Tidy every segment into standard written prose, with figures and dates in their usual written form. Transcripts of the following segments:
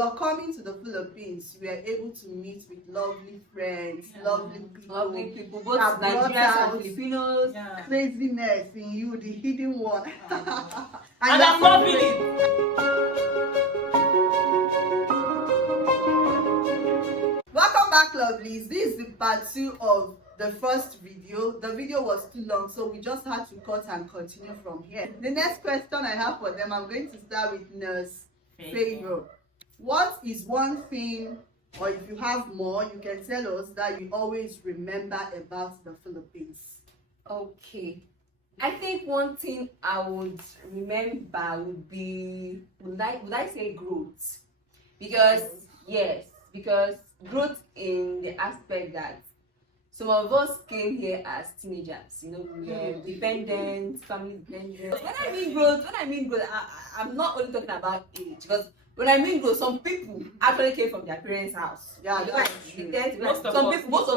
You're coming to the Philippines, we are able to meet with lovely friends, lovely people, both Nigerians and Filipinos. Craziness in you, the hidden one. And I'm loving it. Welcome back, lovelies. This is the part 2 of the first video. The video was too long, so we just had to cut and continue from here. The next question I have for them, I'm going to start with Nurse Favor. What is one thing, or if you have more, you can tell us that you always remember about the Philippines? Okay. I think one thing I would remember would be, would I say growth? Because, yes, because growth in the aspect that some of us came here as teenagers, you know, we were dependent, family dependent. When I mean growth, I'm not only talking about age, because when I mean growth, some people actually came from their parents' house. Yeah, that's most of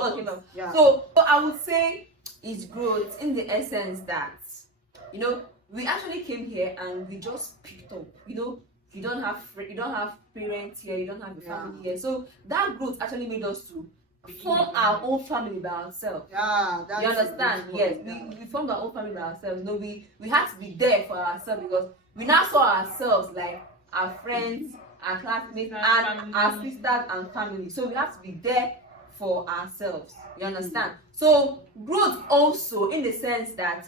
us came from. Yeah. So I would say it's growth in the essence that, you know, we actually came here and we just picked up. You know, you don't have parents here, you don't have a family here. So that growth actually made us to form our own family by ourselves. Yeah, that's you understand? Yes, we formed our own family by ourselves. No, we had to be there for ourselves because we now saw ourselves like our friends, our classmates, and our sisters and family. So we have to be there for ourselves. You understand? So growth also in the sense that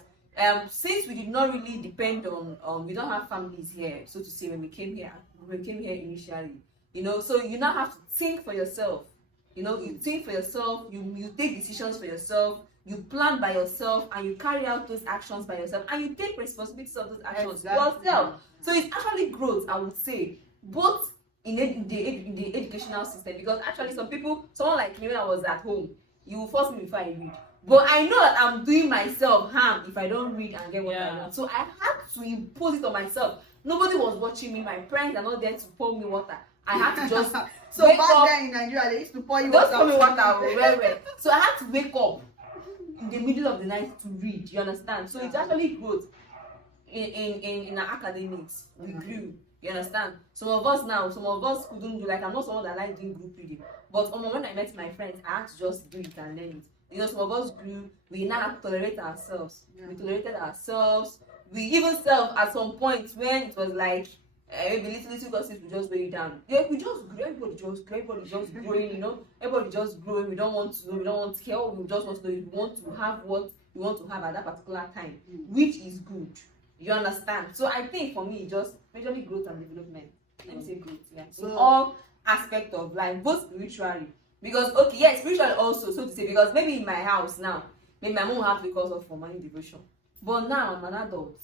since we did not really depend on we don't have families here, so to say, when we came here initially, you know, so you now have to think for yourself. You know, you think for yourself, you take decisions for yourself, you plan by yourself, and you carry out those actions by yourself, and you take responsibility of those actions yourself. So it's actually growth, I would say, both in the educational system, because actually someone like me, when I was at home, you will force me before I read. But I know that I'm doing myself harm if I don't read and get what I want. So I had to impose it on myself. Nobody was watching me. My parents are not there to pour me water. I had to just so back then in Nigeria, they used to pour you water. Just pour me water, well. So I had to wake up in the middle of the night to read. You understand? So it's actually growth in our academics. We grew. You understand? Some of us couldn't do, like, I'm not someone that likes doing group reading. But when I met my friends, I had to just do it and learn it. You know, some of us grew. We now have to tolerate ourselves. We tolerated ourselves. We even at some point when it was like maybe little gossip will just weigh you down. Yeah, we just grew. Everybody just growing. You know, everybody just growing. We don't want to know. We don't want to care. We just want to know. We want to have what we want to have at that particular time, which is good. You understand? So I think for me, just majorly growth and development. Let me say growth. Yeah. So in all aspects of life, both spiritually. Because spiritually also, so to say, because maybe in my house now, maybe my mom have to wake us up for morning devotion. But now I'm an adult.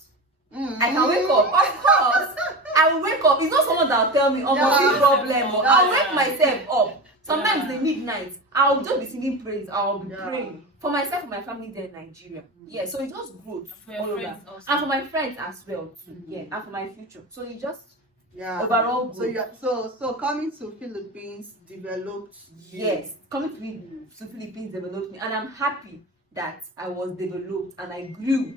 I can wake up. Of course, I will wake up. It's not someone that will tell me, oh, no problem. I'll wake myself up. Sometimes in the midnight, I'll just be singing praise. I'll be praying for myself and my family there in Nigeria. Yeah, so it just growth all over. And for my friends as well too. Yeah, and for my future. So it just overall growth. So coming to Philippines developed you. Yes, coming to Philippines developed me, and I'm happy that I was developed and I grew.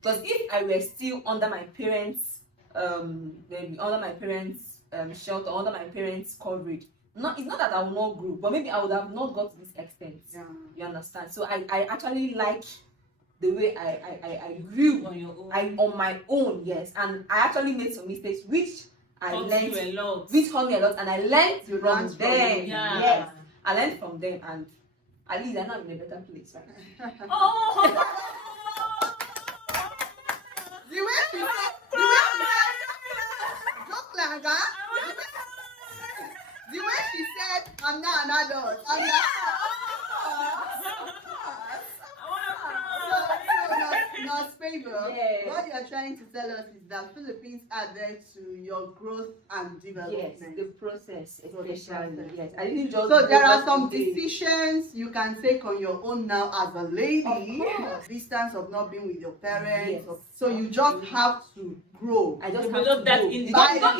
Because if I were still under my parents' shelter, under my parents' coverage, it's not that I will not grow, but maybe I would have not got to this extent. Yeah. You understand? So I actually like the way I grew on my own, yes. And I actually made some mistakes which I learned, which taught me a lot, and I learned from them. Yes, I learned from them, and at least I'm now in a better place. Right? Oh. The way she said, I'm not an adult. Not favor. Yes. What you're trying to tell us is that Philippines added to your growth and development. Yes, the process, especially. Yes, I didn't just. So there are some decisions you can take on your own now as a lady. Distance of not being with your parents. Yes. So you just have to grow. I just have to grow. You don't even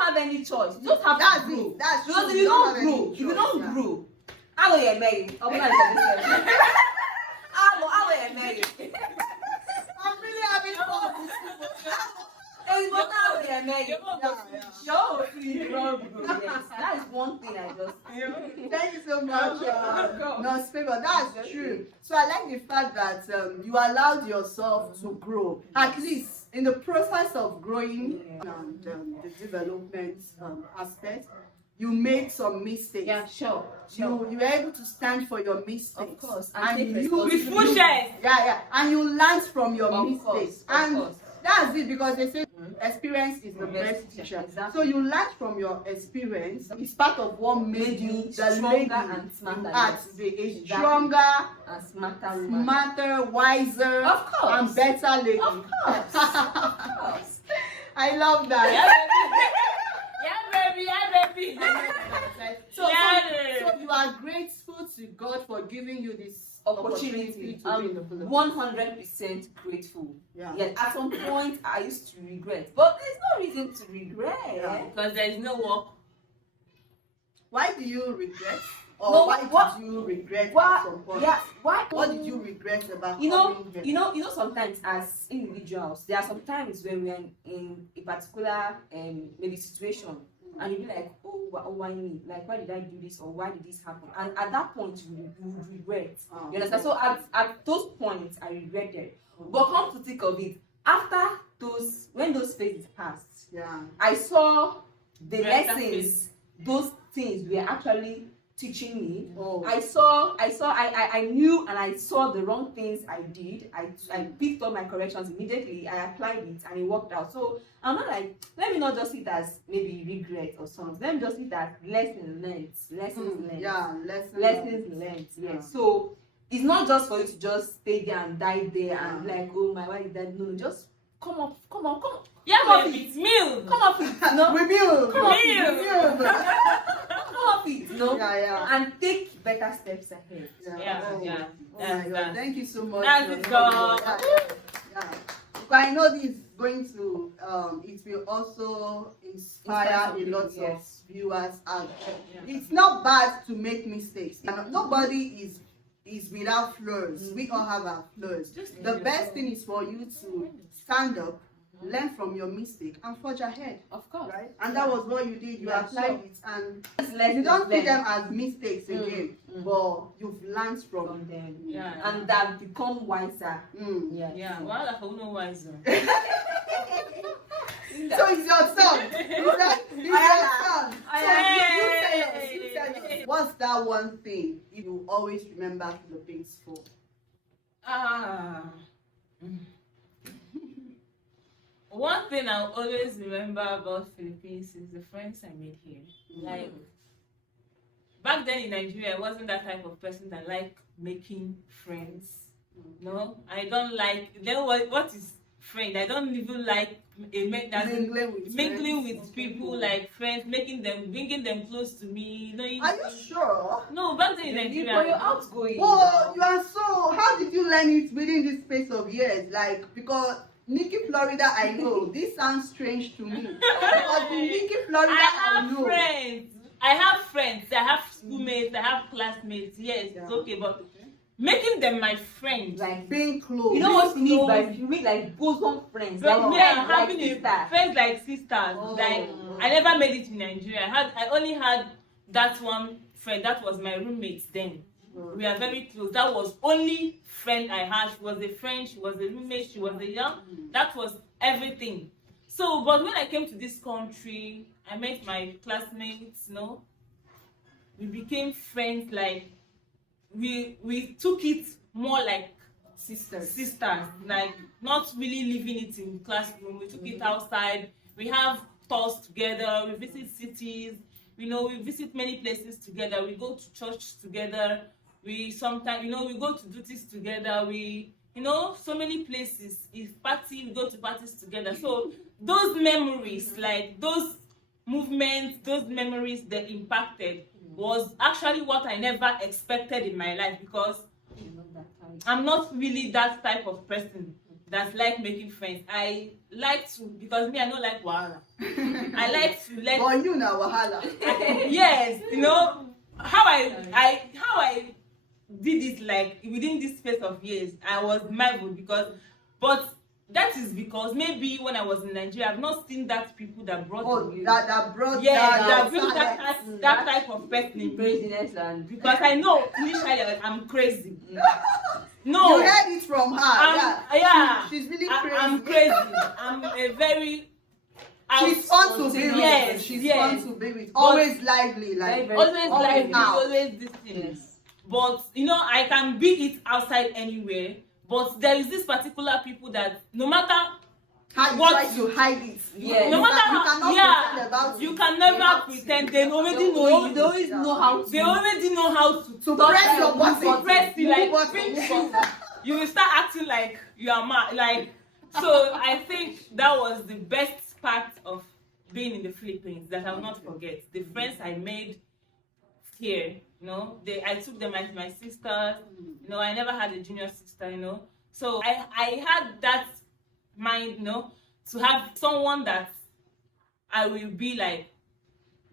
have any choice. You just have to grow. That's because if you don't grow, how will you marry? I'm really having fun with people. It's not how they are made. You're Yes, that is one thing I just. Thank you so much. No, favor. That's true. So I like the fact that you allowed yourself to grow. At least in the process of growing and the development aspect, you made some mistakes. Yeah, sure. You were able to stand for your mistakes. Of course. And take you With full chest. yeah, and you learned from your Of mistakes. course, of And course. that's it, because they say experience is the best teacher. Exactly. So you learned from your experience. It's part of what made you the stronger lady and smarter. you are Yes. today. A Exactly. stronger, And smarter woman. smarter, wiser, Of course. and better lady. Of course. Of course. I love that. Yeah, baby. So, Yeah. so you are grateful to God for giving you this opportunity Opportunity. to be in the Philippines. 100% grateful. Yeah. Yet at some point I used to regret, but there's no reason to regret. Yeah. Because there is no work. Why do you regret? Or No, why what- did you regret at Why? some point? Yeah. Why? What did you regret about You know, coming here? you know. Sometimes, as individuals, there are some times when we're in a particular maybe situation, and you be like, oh, why me? Like, why did I do this, or why did this happen? And at that point, you would regret. Oh, You understand? So at those points, I regretted. But come to think of it, after when those phases passed, Yeah. I saw the Better lessons those things were actually teaching me. Oh. I knew, and I saw the wrong things I did. I picked up my corrections immediately. I applied it, and it worked out. So I'm not like, let me not just see it as maybe regret or something. Let me just see it as lessons learned. Lessons learned. Yeah, lessons Learned. Yes. Yeah. So it's not just for you to just stay there and die there Yeah. and like, oh my, why did that? No, just come up. Yeah, Come on, baby. Milk. Come up with no. Review. Come on, Review. Come up with no. Yeah. And take better steps ahead. Yeah. Oh my That's- God. Thank you so much. That's it, girl. Yeah. But I know this is going to it will also inspire Inspire a lot people, of yes. viewers out there. It's not bad to make mistakes. And nobody is without flaws. We all have our flaws. The best thing is for you to stand up, learn from your mistake, and forge ahead. Of course. Right? And that was what you did. You Yeah, applied sure. it, and Let's you don't see learn them as mistakes again, Mm. but you've learned from. from them. Yeah. And that become wiser. Mm. Yeah. Well, I don't know why. So it's your son. It's your son. So you tell us, what's that one thing you always remember Philippines for? One thing I always remember about Philippines is the friends I made here. Like back then in Nigeria, I wasn't that type of person that liked making friends. No, I don't like. Then what is friend? I don't even like mingling with people like friends, bringing them close to me. You know. Are you sure? No, back then in But you're Nigeria. outgoing. Oh, you are so. How did you learn it within this space of years? Like, because Nikki Florida, I know this sounds strange to me. But the Nikki Florida, I I have know. friends. I have schoolmates. I have classmates. Yes, it's okay, but making them my friends. Like, Being close. you know what you need close. by you mean like bosom friends. But Like me, friends, I'm like having sisters. friends like sisters. Oh. Like I never made it in Nigeria. I only had that one friend. That was my roommate then. We are very close. That was only friend I had. She was a friend. She was a roommate. She was a young. That was everything. So, but when I came to this country, I met my classmates. You know, we became friends. Like we took it more like sisters, like not really living it in classroom. We took it outside. We have tours together. We visit cities. You know, we visit many places together. We go to church together. We sometimes, you know, we go to duties together. We, you know, so many places. If party, we go to parties together. So those memories, like those movements, those memories that impacted was actually what I never expected in my life, because I'm not really that type of person that like making friends. I like to, because me, I don't like wahala. I like to let. But you know, wahala. Yes, you know how I did it, like within this space of years. I was marveled because, but that is because maybe when I was in Nigeria, I've not seen that people that brought Oh, the that brought that bring talent. that type of person in me. Craziness and Because I know initially I'm crazy. No, You heard it from her. She's really crazy. I'm crazy. I'm a very She's fun to be with. Yes, She's yes. fun to be with. Always lively, like Very, always like out. always this thing. yes. But you know, I can be it outside anywhere. But there is this particular people that no matter how you what try to hide it. Yes. no matter you how cannot pretend about you it. can You never have to. pretend. They already know They you. always know how to. They already know how to To Touch press them, your button. press you, Move like button, pinch move you. button. You will start acting like you are mad. Like, so I think that was the best part of being in the Philippines that I will not forget. The friends I made here, you know, I took them as my sisters. You know, I never had a junior sister, you know. So I had that mind, you know, to have someone that I will be like,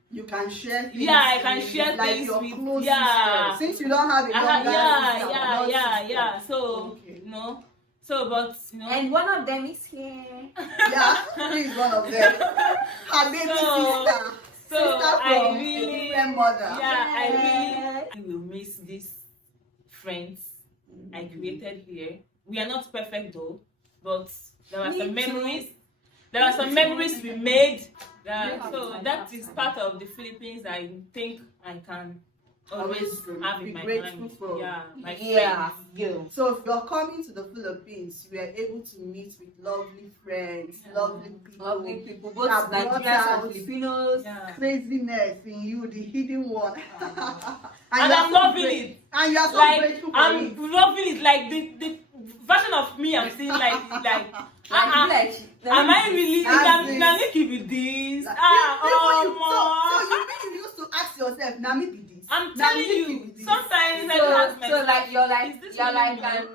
You can share things. yeah, I can with, share like things your with, close yeah. sister. Since you don't have a younger sister, not sister. Yeah. So, Okay. you know, so, but, you know. And one of them is here. Yeah, he's one of them. Her baby So- sister. So Sister I from really, a different mother. yeah, I really will miss these friends I created here. We are not perfect though, but there are Me some too. memories. There are some memories we made. Yeah. So that is part of the Philippines. I think I can always have in be my grateful mind. for. Yeah, my Yeah, friends. you. So if you're coming to the Philippines, you are able to meet with lovely friends, lovely people, Lovely people, both that brought Nigerians out and Filipinos. Yeah. craziness in you, the hidden one. And you're I'm so loving great- it. And you're so Like grateful for I'm it. loving it. Like the version of me I'm seeing like am I really That's it. na make it with this? Like, Oh, you used to ask yourself, now me be this. I'm Now telling me you, be this. sometimes I don't ask So myself. like you're Is like this you're really like me? an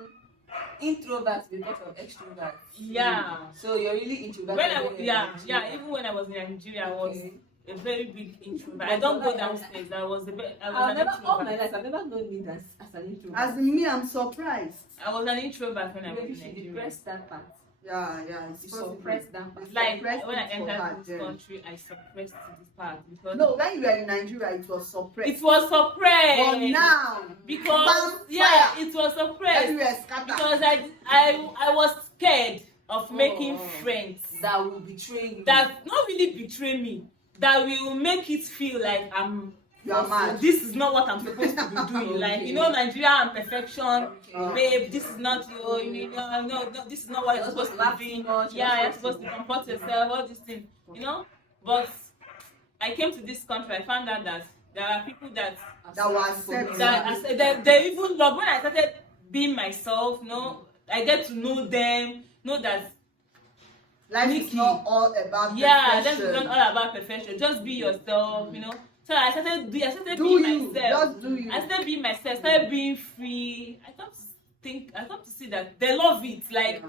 introvert because of extrovert. Yeah. So you're really introvert. When even when I was in Nigeria, I was Okay. a very big introvert. I don't go downstairs. I was I've an never all my introvert. life I've never known me as an introvert. As in me, I'm surprised. I was an introvert when I was Maybe in she Nigeria. depressed that part. Yeah, it's You possible. suppressed that part. Like Suppressed when I it for her entered this then. country, I suppressed this part because No, when you were in Nigeria, it was suppressed. it was suppressed. But now, Because fire. it was suppressed everywhere scattered. because I was scared of making friends That will betray you. that not really betray me, that will make it feel like You are mad. this is not what I'm supposed to be doing. Like, you know, Nigeria and perfection, Okay. babe, this is not you know, no, this is not what you're supposed to be doing. Yeah, you're supposed to comport yourself, all these things, you know. But I came to this country, I found out that there are people that That was accepted. they even love. When I started being myself, you know, I get to know them, know that Life is Nikki. not all about yeah, that's perfection. not all about perfection. Just be yourself, you know. So I started Do being you? myself. Just do you. I started being myself, started being free. I come to see that they love it. Like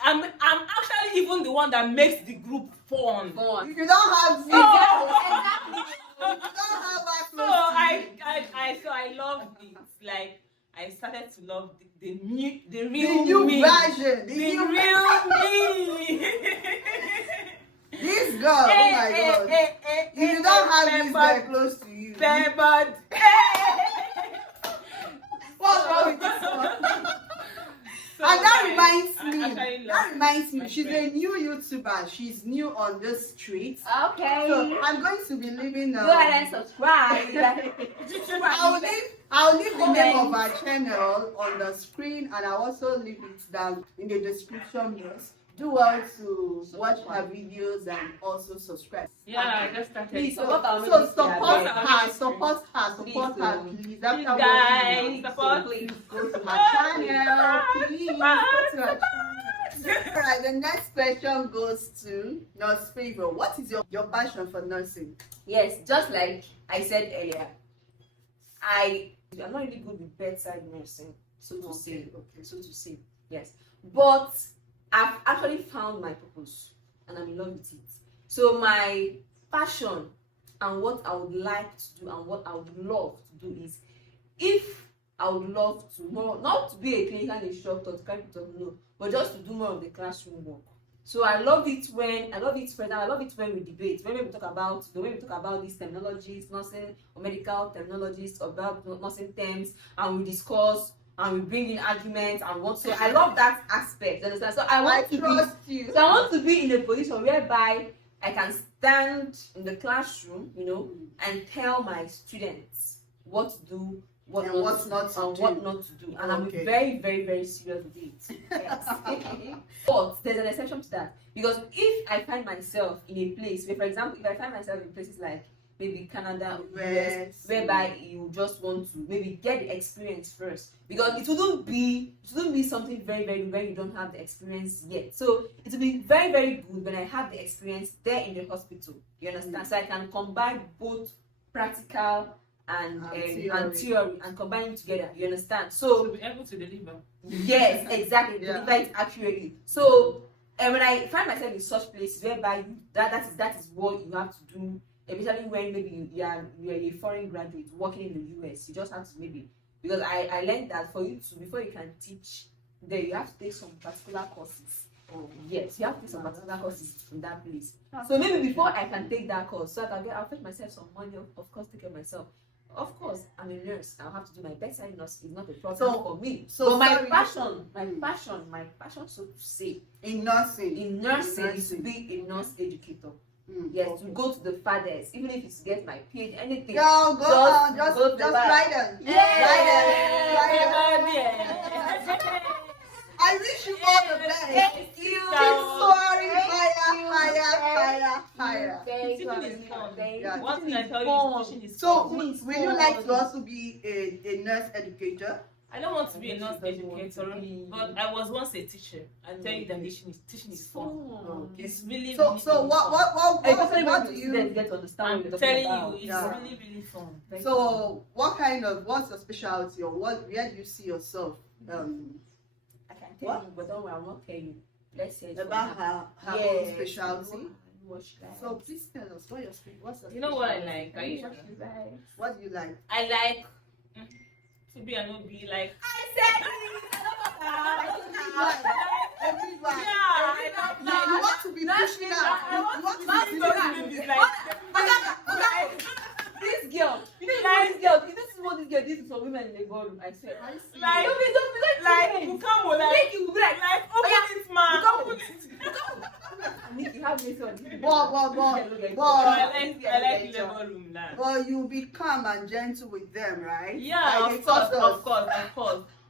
I'm actually even the one that makes the group fun. Go on. If you don't have So, Exactly. if you don't have that so close to I loved it. Like I started to love the you. real The new me. version. The The new real me. This girl, oh my god. If you don't have this girl close to you, Peppered. what's wrong with this one? So And that I reminds actually me, love my she's a friend. new YouTuber. She's new on the street. Okay. So I'm going to be leaving Go ahead and subscribe. I'll leave the name of our channel on the screen, and I'll also leave it down in the description box. Do well to watch her videos and also subscribe. Yeah, I just started. Please So, support our So music. support Yeah, her, support her, Please, please. After Please, watching guys, this, support. please go to her channel. Please go to her channel. Alright, the next question goes to Nurse Favor. What is your passion for nursing? Yes, just like I said earlier, I'm not really good with bedside nursing, so to say. So to say, yes. But I've actually found my purpose, and I'm in love with it. So my passion and what I would like to do and what I would love to do is, if I would love to more, not to be a clinical instructor to carry people to know, but just to do more of the classroom work. So I love it when we debate, when we talk about these terminologies, nursing or medical terminologies, about nursing terms, and we discuss and we bring in arguments and what. So I love that aspect. Understand? So I want to be in a position whereby I can stand in the classroom, and tell my students what to do, what not to do. And I'm very, very, very serious with it. Yes. But there's an exception to that, because if I find myself in a place where, for example, if I find myself in places like maybe Canada or US, whereby you just want to maybe get the experience first, because it wouldn't be something very, very, where you don't have the experience yet. So it will be very, very good when I have the experience there in the hospital. You understand? So I can combine both practical and theory and combine it together. You understand? So to be able to deliver. Yes, exactly. Deliver it accurately. So when I find myself in such places whereby that is what you have to do, especially when maybe you are a foreign graduate working in the US, you just have to maybe, because I learned that before you can teach there, you have to take some particular courses. Yes, you have to take some particular courses from that place. So maybe before I can take that course, so I'll fetch myself some money, of course, take care of myself. Of course, I'm a nurse. I'll have to do my best. Nurse is not a problem for me. So my passion, so to say, in nursing is to be a nurse educator. Yes, to go to the farthest, even if it's to get my PhD, anything. Just write them. I wish you all the best. Thank you. Keep soaring higher. Teaching is fun. One thing I tell you, teaching is So, fun. will you like to also be a nurse educator? I don't want to be a nurse educator, but I was once a teacher. I tell you that teaching is fun. It's really so. Really What do you get to understand? I'm telling you, it's really, really fun. So, what's your specialty, or where do you see yourself? I can tell you, but don't worry, I'll not tell you. Let's say About her own specialty. So please tell us what's your You know what I like? What do you like? I like to be and not be like. I said Everybody. Yeah. You want to be pushing out. You want to be pushing out. this girl, this is what this girl did to some women in the ballroom. I swear. Like, open it, man. Open it. Nikki, have this on. I like labor room now. But you'll be calm and gentle with them, right? Yeah,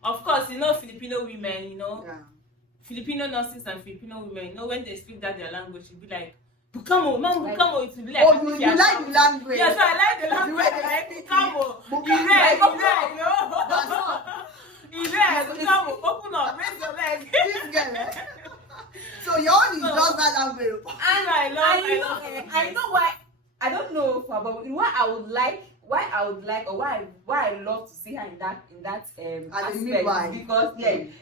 of course. You know, Filipino women, Yeah. Filipino nurses and Filipino women, when they speak that their language, you'll be like, Bukamo, it will be like. Oh, you like the language? Yes, I like the language. Like Bukamo. Bukamo, open up, raise your leg. This girl, So your own is just that language. And I know why. I don't know, but why I would like, or why I love to see her in that aspect,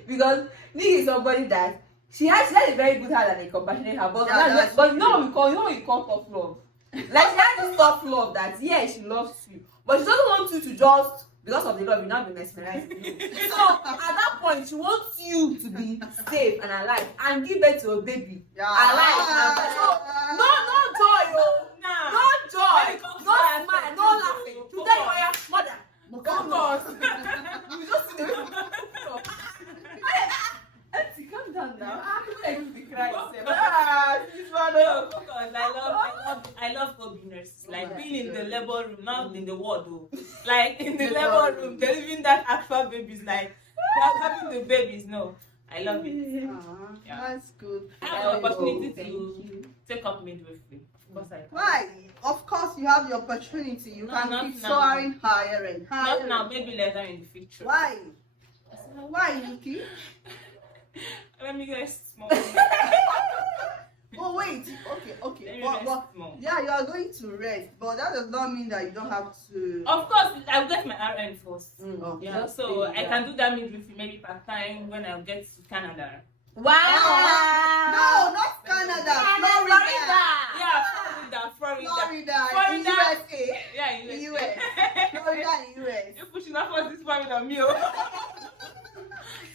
because Nikki is somebody that she has a very good heart and a compassionate heart, but you know what we call tough love. Like she has this tough love that she loves you, but she doesn't want you to just, because of the love, you not be mesmerized. So at that point, she wants you to be safe and alive and give birth to a baby alive. So no joy, no joy, no smile, no laughing. To tell your mother, come on. You just see the Auntie, calm down now. I will be crying. I love co-nurses. Like being in the labor room, not in the ward though. Like in the labor room, delivering that actual babies, like having the babies. No, I love it. That's good. I have the opportunity to take up midwifery. Of course I can. Why? Of course you have the opportunity. You can keep soaring higher and higher. Not now, maybe later in the future. Why? Why, Nikki? Let me get small. Oh wait, okay. But yeah, you are going to rest, but that does not mean that you don't have to. Of course, I'll get my RN first. Okay. So I can do that midwifery maybe part time when I get to Canada. Wow! No, not Canada. Florida. Yeah, Florida. USA. Yeah, US. Florida and US. You're pushing should not force this family on me. Oh.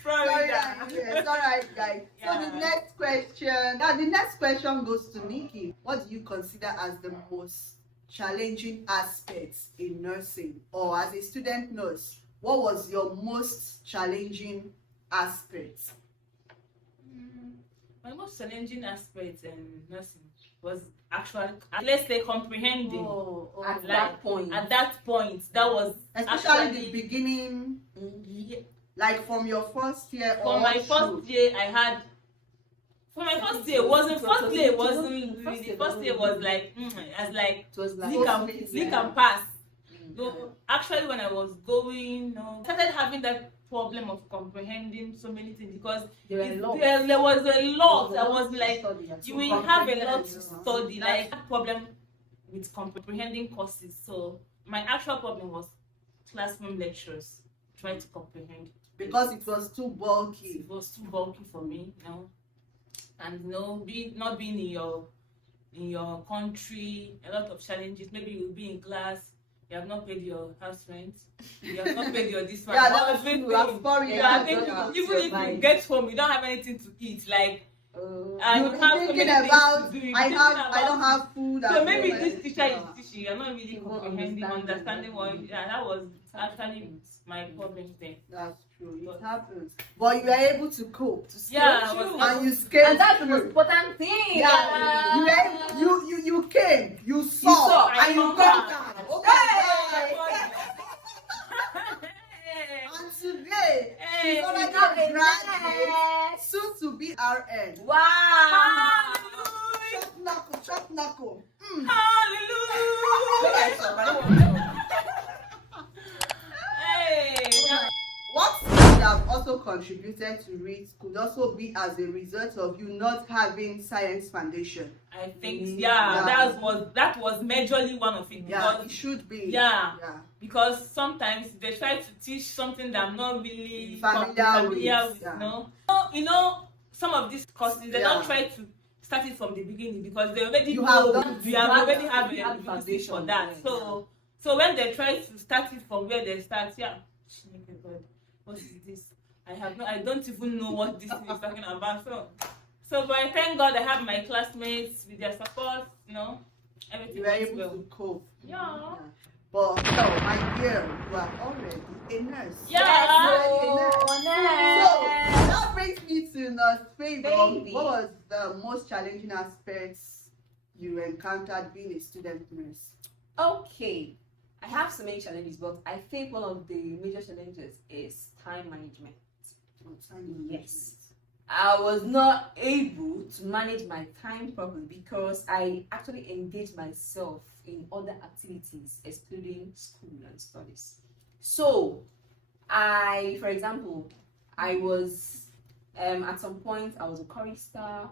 Sorry, it's all right, guys. Yeah. So the next question goes to Nikki. What do you consider as the most challenging aspects in nursing, or as a student nurse? What was your most challenging aspect? My most challenging aspect in nursing was actually, let's say, comprehending. At that point. At that point, that was Especially actually the beginning, yeah. like from your first year. For my first year, I had. For my first year, wasn't first year wasn't really. First year was like as like It was like lick and pass. No, actually, when I was going, I started having that problem of comprehending so many things because there was a lot. I was like, you will have a lot to study. Like problem with comprehending courses. So my actual problem was classroom lectures. Try to comprehend because it was too bulky. It was too bulky for me, and not being in your country, a lot of challenges. Maybe you'll be in class. You have not paid your house rent. You have not paid your this one. Yeah, that's true. Even if you get home, you don't have anything to eat. Like you're thinking about I don't have food. So maybe this teacher is teaching. You're not really comprehending, understanding what. Yeah, that was actually my problem there. That's true. It happens. But you are able to cope. And you scaled. And that's the most important thing. Yeah. You came. You saw. And you conquered. Okay. And today, she's already a graduate, soon to be RN. Wow! Hallelujah! Chop knuckle. Hallelujah! What would have also contributed to it could also be as a result of you not having science foundation. I think that was majorly one of it. Yeah, it should be. Yeah. Because sometimes they try to teach something that I'm not really familiar with. Yeah. Some of these courses they don't try to start it from the beginning because they already already have a foundation for that. So when they try to start it from where they start, what is this? I don't even know what this is talking about. So but I thank God I have my classmates with their support, everything. You were able to cope. Yeah. But my dear, you are already a nurse. Yeah. So that brings me to nurse favor. What was the most challenging aspects you encountered being a student nurse? Okay. I have so many challenges, but I think one of the major challenges is time management. Yes. I was not able to manage my time properly because I actually engaged myself in other activities, excluding school and studies. So, for example, I was, at some point, I was a chorister.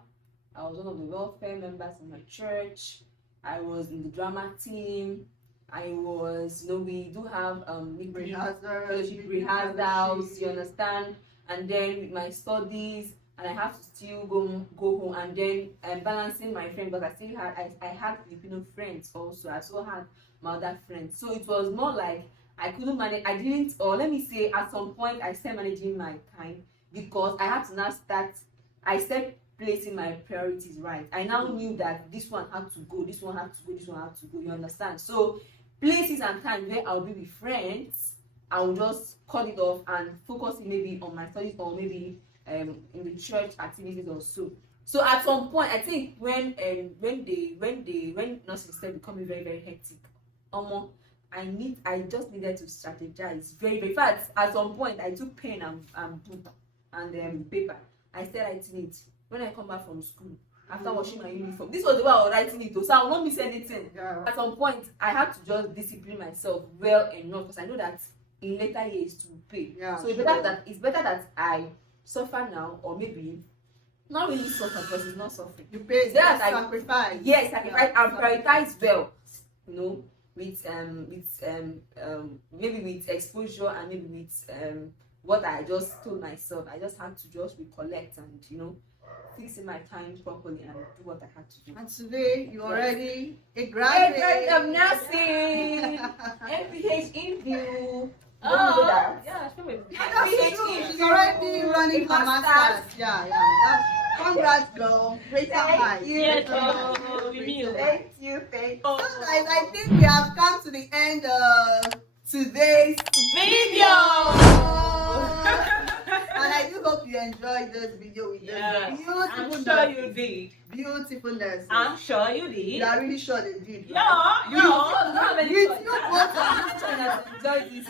I was one of the welfare members in my church. I was in the drama team. I was, we do have fellowship rehearsals, you understand? And then with my studies, and I have to still go home, and then balancing my friends, because I had Filipino friends also. I also had my other friends. So it was more like I couldn't manage. I didn't, or let me say, at some point I started managing my time because I had to now I started placing my priorities right. I now knew that this one had to go, this one had to go, this one had to go. You understand? So places and times where I'll be with friends, I'll just cut it off and focus maybe on my studies or maybe in the church activities or so. So at some point, I think when nursing started becoming very, very hectic, I just needed to strategize very, very fast. At some point, I took pen and book and paper. I started writing it when I come back from school after washing my uniform. This was the way I was writing it, so I will not miss anything. Yeah. At some point, I had to just discipline myself well enough because I know that in later years to pay. Yeah, so it's better that I suffer now, or maybe not really suffer because it's not suffering. You pay that sacrifice. Yes, sacrifice and prioritize well. With maybe with exposure and maybe with what I just told myself. I just had to just recollect and fix in my time properly and do what I had to do. And today you're already a graduate of nursing. MPH in view. Oh, that. Yeah, show me. That's true. She's already running her masters. Yeah. Congrats, girl. Greater heights. Yes, Greater heights. oh, we knew. Thank you. Oh. So guys, I think we have come to the end of today's Video. and I do hope you enjoyed this video with Yeah, this beautiful I'm sure nurses. you did. Beautiful nurses. I'm sure you You did. are really sure they did. Yeah, right? yeah. Don't have any With choice. you both of Just enjoy this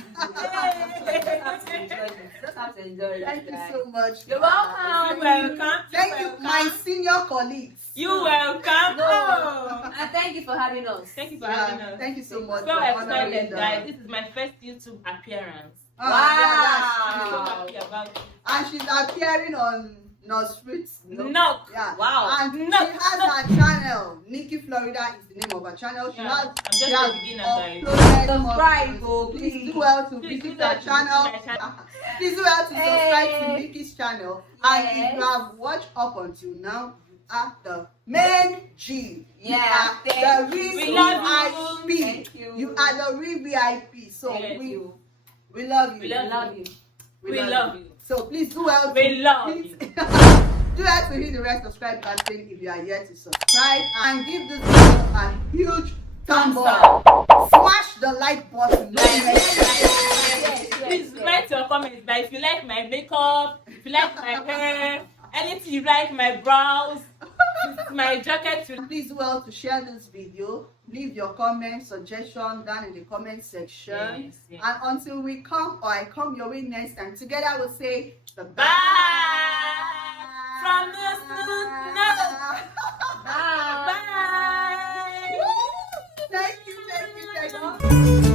video. Just have to enjoy it. Thank you so much. You're You're welcome. welcome. Thank you, my senior colleagues. You're welcome. Oh. And thank you for having us. Thank you for having us. Thank you so much. So for honoring excited, the- guys. This is my first YouTube appearance. Ah, Wow. yeah, I'm so that's happy about it. true. And she's appearing on North Street. No. Yeah. Wow. And No, she has no. her channel. Nikki Florida is the name of her channel. She Yeah, has. I'm just she a has beginner, guys. uploaded more Subscribe, videos. oh, Please please. do well to Please visit do her well to channel. visit my channel. Please do well to subscribe to Hey. Nikki's channel. And if Yes. you have watched up until now, you are the main G. Yeah, You are the real We love VIP. Thank you. You are the real VIP. So Thank we you. love you. We love Love you. We love you. So please do well to We love hit- you. do well to hit the red subscribe button if you are yet to subscribe, and give this video a huge thumbs up. Smash the like button. No Yes, Please yes. write your comments. But if you like my makeup, if you like my hair, anything you like, my brows, my jacket, Please do well to share this video. Leave your comments, suggestion down in the comment section. Yes, yes. And until we come or I come your way next time, together we'll say bye. From the Bye. Bye. Bye. Thank you.